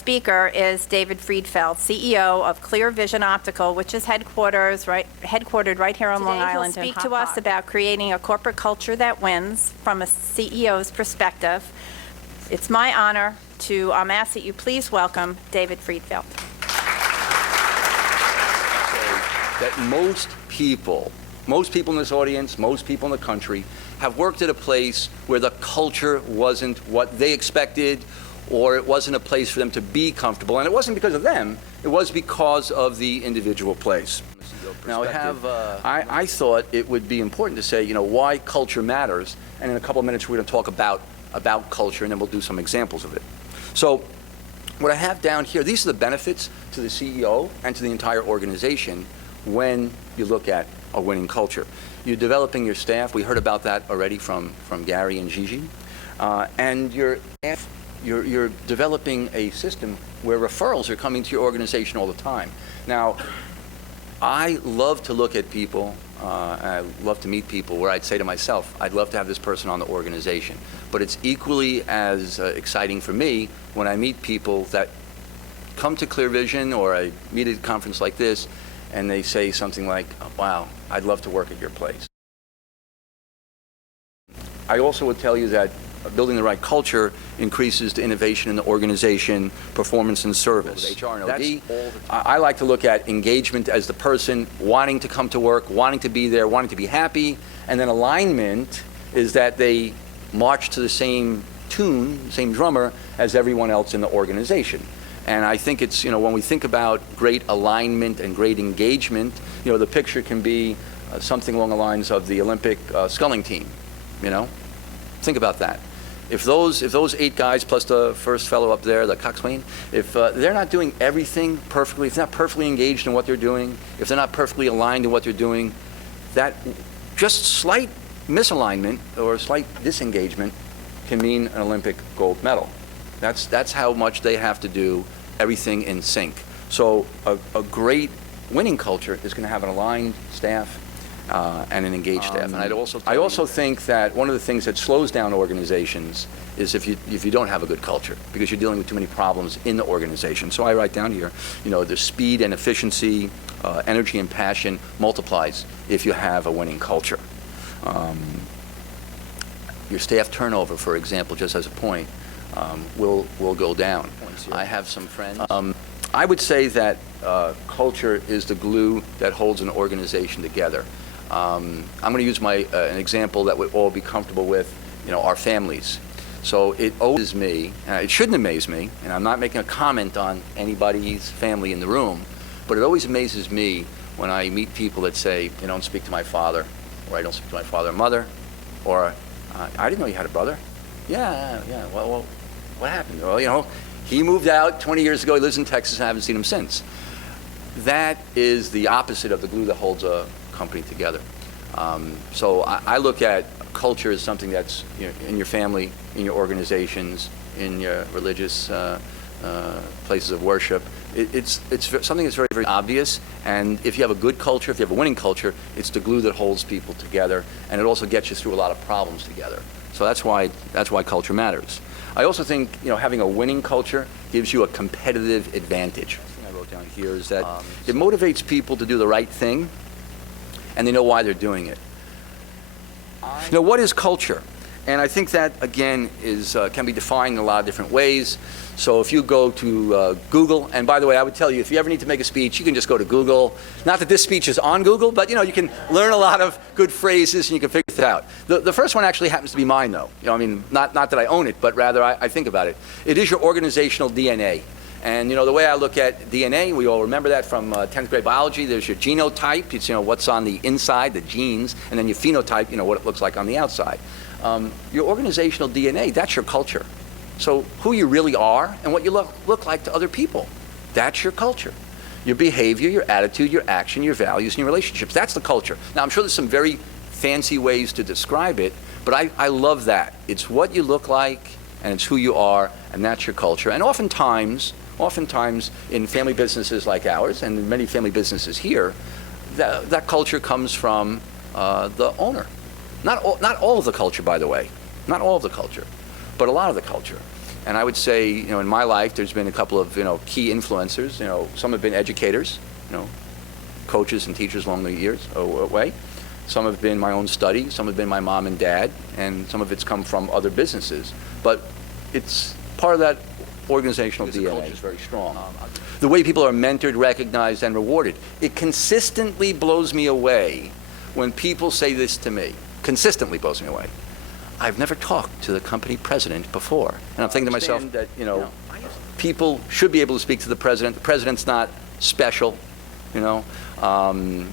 speaker is David Friedfeld, CEO of Clear Vision Optical, which is headquartered right here on Long Island. Today he'll speak to us about creating a corporate culture that wins from a CEO's perspective. It's my honor to ask that you please welcome David Friedfeld. That most people in this audience, most people in the country, have worked at a place where the culture wasn't what they expected, or it wasn't a place for them to be comfortable. And it wasn't because of them, it was because of the individual place. Now, I thought it would be important to say, why culture matters. And in a couple of minutes, we're going to talk about culture, and then we'll do some examples of it. So what I have down here, these are the benefits to the CEO and to the entire organization when you look at a winning culture. You're developing your staff. We heard about that already from Gary and Gigi. And you're developing a system where referrals are coming to your organization all the time. Now, I love to look at people, I love to meet people where I'd say to myself, I'd love to have this person on the organization. But it's equally as exciting for me when I meet people that come to Clear Vision, or I meet at a conference like this, and they say something like, wow, I'd love to work at your place. I also would tell you that building the right culture increases the innovation in the organization, performance and service. HR and OD. I like to look at engagement as the person wanting to come to work, wanting to be there, wanting to be happy, and then alignment is that they march to the same tune, same drummer as everyone else in the organization. And I think it's, when we think about great alignment and great engagement, the picture can be something along the lines of the Olympic sculling team, Think about that. If those 8 guys plus the first fellow up there, the coxswain, if they're not doing everything perfectly, if they're not perfectly engaged in what they're doing, if they're not perfectly aligned in what they're doing, that just slight misalignment or slight disengagement can mean an Olympic gold medal. That's how much they have to do everything in sync. So a great winning culture is going to have an aligned staff and an engaged staff. And I also think that one of the things that slows down organizations is if you don't have a good culture, because you're dealing with too many problems in the organization. So I write down here, the speed and efficiency, energy and passion multiplies if you have a winning culture. Your staff turnover, for example, just as a point, will go down. I have some friends. I would say that culture is the glue that holds an organization together. I'm going to use an example that we'd all be comfortable with, our families. So it amazes me, it shouldn't amaze me, and I'm not making a comment on anybody's family in the room, but it always amazes me when I meet people that say, I don't speak to my father, or I don't speak to my father or mother, or I didn't know you had a brother. Yeah, well, what happened? Well, he moved out 20 years ago, he lives in Texas, and I haven't seen him since. That is the opposite of the glue that holds a company together. So I look at culture as something that's in your family, in your organizations, in your religious places of worship. It's something that's very, very obvious, and if you have a good culture, if you have a winning culture, it's the glue that holds people together, and it also gets you through a lot of problems together. So that's why culture matters. I also think having a winning culture gives you a competitive advantage. The thing I wrote down here is that it motivates people to do the right thing, and they know why they're doing it. What is culture? And I think that, again, can be defined in a lot of different ways. So if you go to Google, and by the way, I would tell you, if you ever need to make a speech, you can just go to Google. Not that this speech is on Google, but you can learn a lot of good phrases and you can figure it out. The first one actually happens to be mine, though. Not that I own it, but rather I think about it. It is your organizational DNA. And the way I look at DNA, we all remember that from 10th grade biology. There's your genotype, it's what's on the inside, the genes, and then your phenotype, what it looks like on the outside. Your organizational DNA, that's your culture. So who you really are and what you look like to other people, that's your culture. Your behavior, your attitude, your action, your values, and your relationships, that's the culture. Now, I'm sure there's some very fancy ways to describe it, but I love that. It's what you look like, and it's who you are, and that's your culture. And oftentimes in family businesses like ours, and in many family businesses here, that culture comes from the owner. Not all of the culture, by the way. Not all of the culture, but a lot of the culture. And I would say, in my life, there's been a couple of, key influencers. Some have been educators, coaches and teachers along the years, way. Some have been my own study. Some have been my mom and dad. And some of it's come from other businesses. But it's part of that organizational DNA. The culture is very strong. The way people are mentored, recognized, and rewarded. It consistently blows me away when people say this to me. Consistently blows me away. I've never talked to the company president before. And I'm thinking to myself that, people should be able to speak to the president. The president's not special, When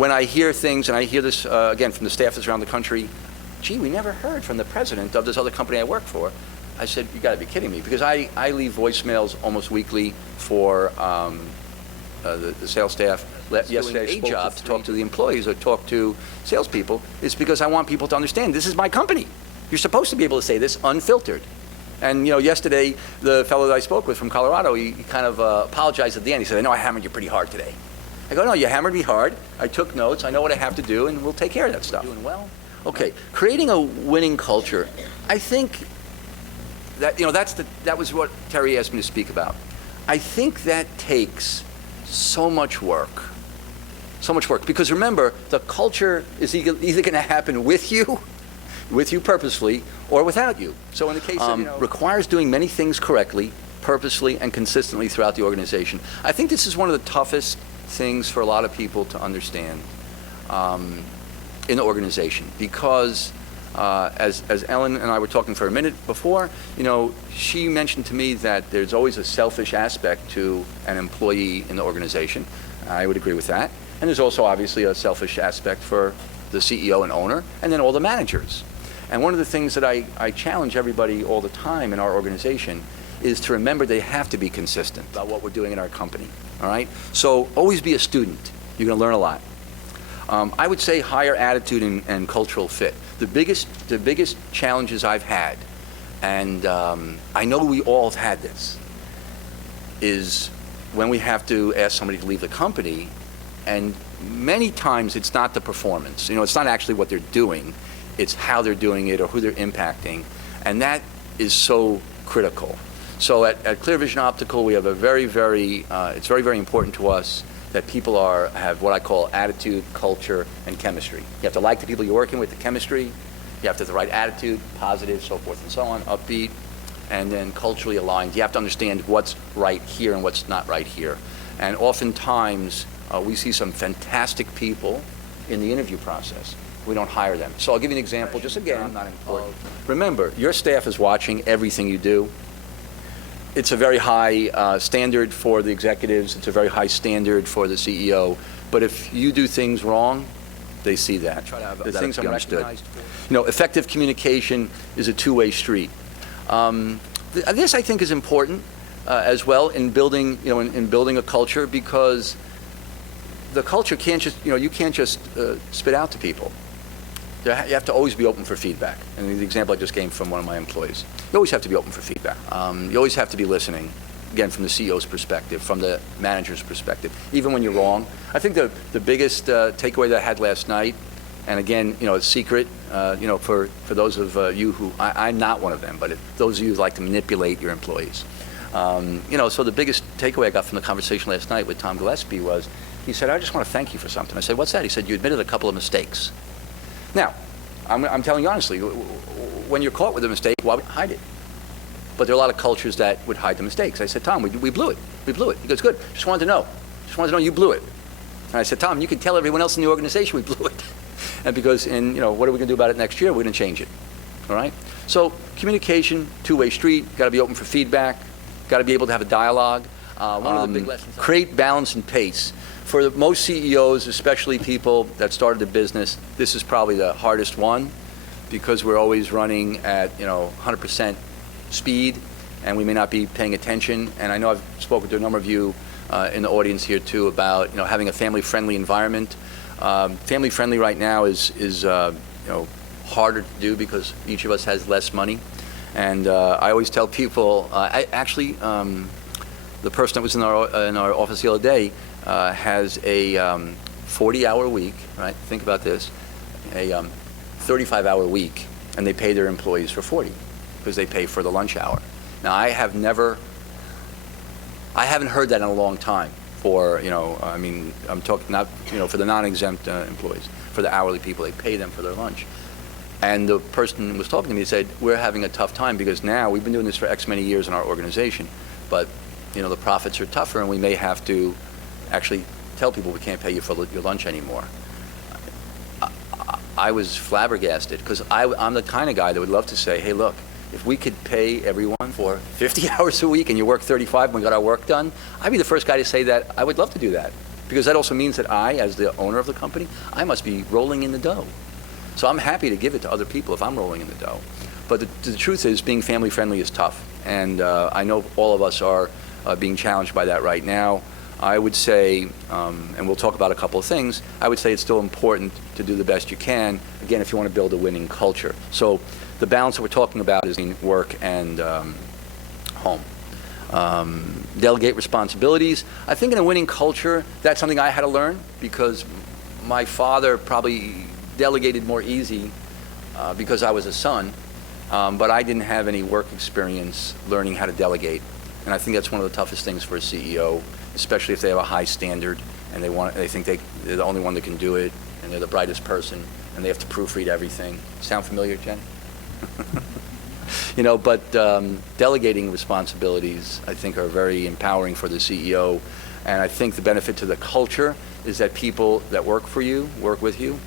I hear things, and I hear this, again, from the staffers around the country, gee, we never heard from the president of this other company I work for. I said, you got to be kidding me, because I leave voicemails almost weekly for the sales staff. Yesterday, a job to talk to the employees or talk to salespeople is because I want people to understand this is my company. You're supposed to be able to say this unfiltered. And yesterday, the fellow that I spoke with from Colorado, he kind of apologized at the end. He said, I know I hammered you pretty hard today. I go, no, you hammered me hard. I took notes. I know what I have to do, and we'll take care of that stuff. Doing well. Okay, creating a winning culture. I think that that was what Terry asked me to speak about. I think that takes so much work. So much work. Because remember, the culture is either going to happen with you purposely, or without you. So in the case of, requires doing many things correctly, purposely, and consistently throughout the organization. I think this is one of the toughest things for a lot of people to understand in the organization, because as Ellen and I were talking for a minute before, she mentioned to me that there's always a selfish aspect to an employee in the organization. I would agree with that. And there's also obviously a selfish aspect for the CEO and owner, and then all the managers. And one of the things that I challenge everybody all the time in our organization is to remember they have to be consistent about what we're doing in our company, all right? So always be a student. You're going to learn a lot. I would say higher attitude and cultural fit. The biggest challenges I've had, and I know we all have had this, is when we have to ask somebody to leave the company, and many times it's not the performance. It's not actually what they're doing. It's how they're doing it or who they're impacting, and that is so critical. So at Clear Vision Optical, we have a very, very, it's very, very important to us that people have what I call attitude, culture, and chemistry. You have to like the people you're working with, the chemistry. You have to have the right attitude, positive, so forth and so on, upbeat, and then culturally aligned. You have to understand what's right here and what's not right here. And oftentimes, we see some fantastic people in the interview process. We don't hire them. So I'll give you an example, just again, not important. Remember, your staff is watching everything you do. It's a very high standard for the executives. It's a very high standard for the CEO. But if you do things wrong, they see that. The things are understood. Effective communication is a two-way street. This, I think, is important as well in building, in building a culture, because the culture can't just, you can't just spit out to people. You have to always be open for feedback. And the example I just gave from one of my employees. You always have to be open for feedback. You always have to be listening, again, from the CEO's perspective, from the manager's perspective, even when you're wrong. I think the biggest takeaway that I had last night, and again, it's secret, for those of you who, I'm not one of them, but those of you who like to manipulate your employees. So the biggest takeaway I got from the conversation last night with Tom Gillespie was, he said, I just want to thank you for something. I said, what's that? He said, you admitted a couple of mistakes. Now, I'm telling you honestly, when you're caught with a mistake, why would you hide it? But there are a lot of cultures that would hide the mistakes. I said, Tom, we blew it. We blew it. He goes, good. Just wanted to know. Just wanted to know you blew it. And I said, Tom, you can tell everyone else in the organization we blew it. And because, what are we going to do about it next year? We're going to change it. All right? So communication, two-way street. Got to be open for feedback. Got to be able to have a dialogue. One of the big lessons. Create balance and pace. For most CEOs, especially people that started a business, this is probably the hardest one, because we're always running at 100% speed, and we may not be paying attention. And I know I've spoken to a number of you in the audience here too about having a family-friendly environment. Family-friendly right now is harder to do because each of us has less money. And I always tell people, the person that was in our office the other day has a 40-hour week, right? Think about this, a 35-hour week, and they pay their employees for 40. because they pay for the lunch hour. Now, I haven't heard that in a long time for, I mean, I'm talking not, for the non-exempt employees, for the hourly people, they pay them for their lunch. And the person was talking to me and said, we're having a tough time because now we've been doing this for X many years in our organization, but, the profits are tougher and we may have to actually tell people we can't pay you for your lunch anymore. I was flabbergasted because I'm the kind of guy that would love to say, hey, look, if we could pay everyone for 50 hours a week and you work 35 and we got our work done, I'd be the first guy to say that. I would love to do that because that also means that I, as the owner of the company, I must be rolling in the dough. So I'm happy to give it to other people if I'm rolling in the dough. But the truth is being family friendly is tough. And I know all of us are being challenged by that right now. I would say, and we'll talk about a couple of things, I would say it's still important to do the best you can, again, if you want to build a winning culture. So the balance that we're talking about is in work and home. Delegate responsibilities. I think in a winning culture, that's something I had to learn because my father probably delegated more easy because I was a son, but I didn't have any work experience learning how to delegate. And I think that's one of the toughest things for a CEO, especially if they have a high standard and they think they're the only one that can do it and they're the brightest person and they have to proofread everything. Sound familiar, Jen? But delegating responsibilities, I think, are very empowering for the CEO. And I think the benefit to the culture is that people that work with you,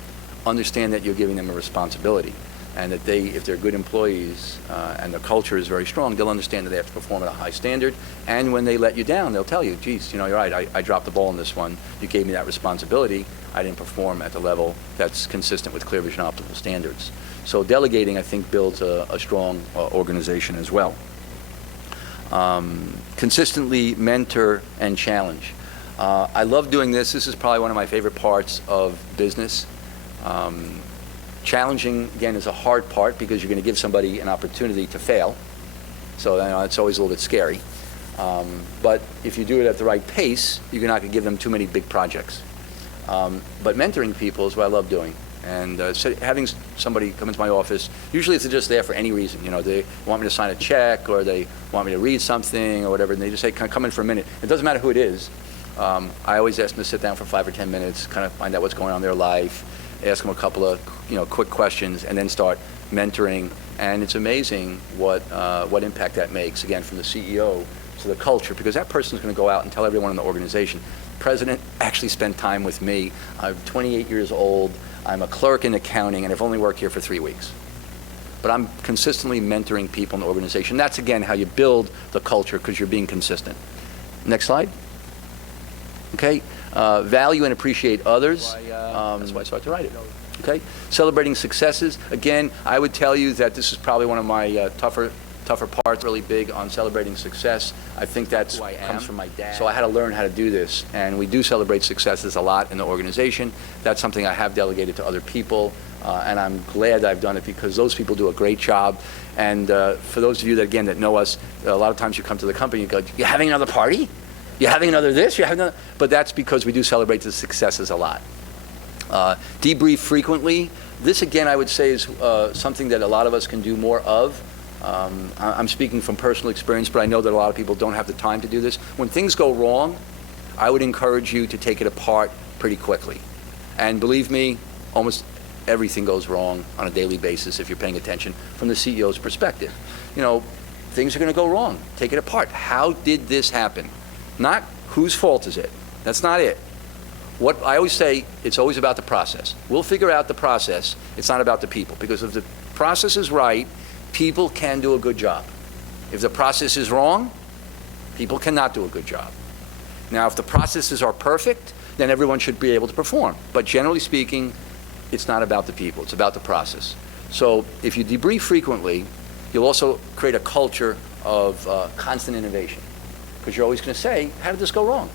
understand that you're giving them a responsibility. And that if they're good employees and the culture is very strong, they'll understand that they have to perform at a high standard. And when they let you down, they'll tell you, geez, you're right, I dropped the ball on this one. You gave me that responsibility. I didn't perform at the level that's consistent with Clear Vision Optical standards. So delegating, I think, builds a strong organization as well. Consistently mentor and challenge. I love doing this. This is probably one of my favorite parts of business. Challenging, again, is a hard part because you're going to give somebody an opportunity to fail. So it's always a little bit scary. But if you do it at the right pace, you're not going to give them too many big projects. But mentoring people is what I love doing. And so having somebody come into my office, usually it's just there for any reason. They want me to sign a check or they want me to read something or whatever, and they just say, come in for a minute. It doesn't matter who it is. I always ask them to sit down for 5 or 10 minutes, kind of find out what's going on in their life, ask them a couple of quick questions, and then start mentoring. And it's amazing what impact that makes, again, from the CEO to the culture, because that person's going to go out and tell everyone in the organization, President actually spent time with me. I'm 28 years old. I'm a clerk in accounting, and I've only worked here for 3 weeks. But I'm consistently mentoring people in the organization. That's, again, how you build the culture, because you're being consistent. Next slide. Okay. Value and appreciate others. That's why I started to write it. Okay. Celebrating successes. Again, I would tell you that this is probably one of my tougher parts, really big on celebrating success. I think that comes from my dad. So I had to learn how to do this. And we do celebrate successes a lot in the organization. That's something I have delegated to other people. And I'm glad I've done it because those people do a great job. And for those of you that know us, a lot of times you come to the company and you go, you're having another party? You're having another this? You're having another? But that's because we do celebrate the successes a lot. Debrief frequently. This, again, I would say is something that a lot of us can do more of. I'm speaking from personal experience, but I know that a lot of people don't have the time to do this. When things go wrong, I would encourage you to take it apart pretty quickly. And believe me, almost everything goes wrong on a daily basis if you're paying attention from the CEO's perspective. Things are going to go wrong. Take it apart. How did this happen? Not whose fault is it. That's not it. What I always say, it's always about the process. We'll figure out the process. It's not about the people. Because if the process is right, people can do a good job. If the process is wrong, people cannot do a good job. Now, if the processes are perfect, then everyone should be able to perform. But generally speaking, it's not about the people. It's about the process. So if you debrief frequently, you'll also create a culture of constant innovation. Because you're always going to say, how did this go wrong?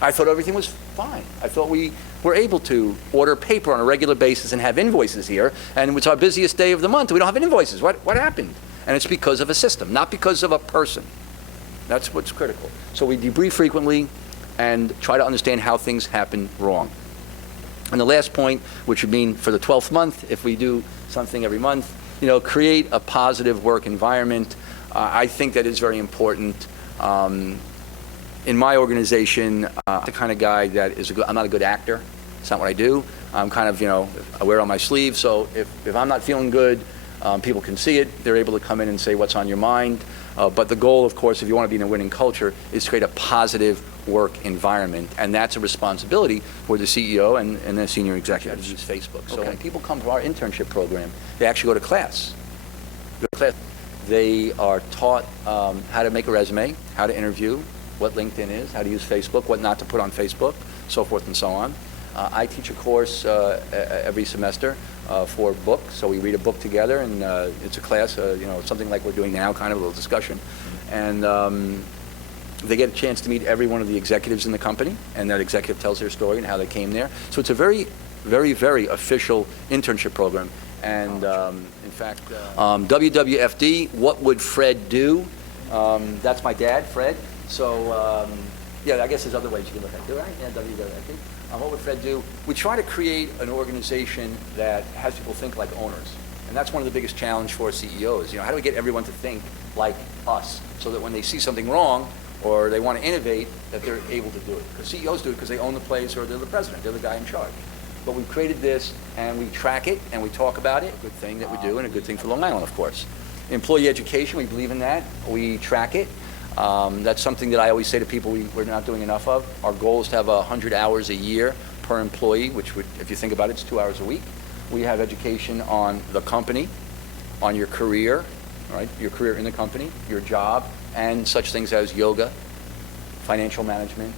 I thought everything was fine. I thought we were able to order paper on a regular basis and have invoices here, and it's our busiest day of the month. We don't have invoices. What happened? And it's because of a system, not because of a person. That's what's critical. So we debrief frequently and try to understand how things happen wrong. And the last point, which would mean for the 12th month, if we do something every month, create a positive work environment. I think that is very important. In my organization, I'm the kind of guy that I'm not a good actor. It's not what I do. I'm kind of, I wear it on my sleeve. So if I'm not feeling good, people can see it. They're able to come in and say what's on your mind. But the goal, of course, if you want to be in a winning culture, is to create a positive work environment. And that's a responsibility for the CEO and the senior executives. Use Facebook. So when people come to our internship program, they actually go to class. They are taught how to make a resume, how to interview, what LinkedIn is, how to use Facebook, what not to put on Facebook, so forth and so on. I teach a course every semester for books, so we read a book together, and it's a class, something like we're doing now, kind of a little discussion. And they get a chance to meet every one of the executives in the company, and that executive tells their story and how they came there. So it's a very, very, very official internship program. And in fact, WWFD, what would Fred do? That's my dad, Fred. So yeah, I guess there's other ways you can look at it, right? Yeah, WWFD. What would Fred do? We try to create an organization that has people think like owners. And that's one of the biggest challenge for CEOs. How do we get everyone to think like us so that when they see something wrong or they want to innovate, that they're able to do it? Because CEOs do it because they own the place or they're the president, they're the guy in charge. But we've created this, and we track it, and we talk about it. A good thing that we do, and a good thing for Long Island, of course. Employee education, we believe in that. We track it. That's something that I always say to people we're not doing enough of. Our goal is to have 100 hours a year per employee, which would, if you think about it, it's 2 hours a week. We have education on the company, on your career, right? Your career in the company, your job, and such things as yoga, financial management,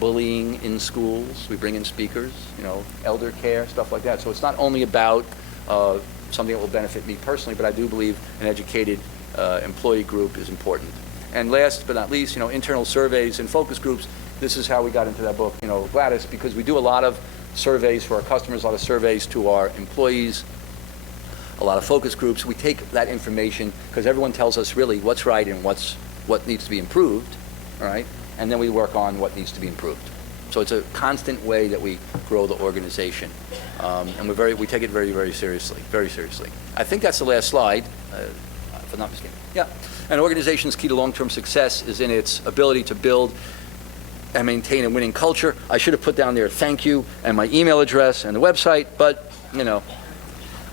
bullying in schools. We bring in speakers, elder care, stuff like that. So it's not only about something that will benefit me personally, but I do believe an educated employee group is important. And last but not least, internal surveys and focus groups. This is how we got into that book, Gladys, because we do a lot of surveys for our customers, a lot of surveys to our employees, a lot of focus groups. We take that information because everyone tells us really what's right and what needs to be improved, all right? And then we work on what needs to be improved. So it's a constant way that we grow the organization. And we take it very, very seriously, very seriously. I think that's the last slide, if I'm not mistaken. Yeah. An organization's key to long-term success is in its ability to build and maintain a winning culture. I should have put down there thank you and my email address and the website, but,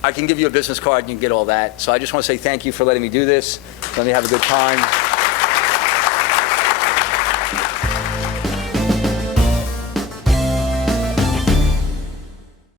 I can give you a business card and you can get all that. So I just want to say thank you for letting me do this. Let me have a good time.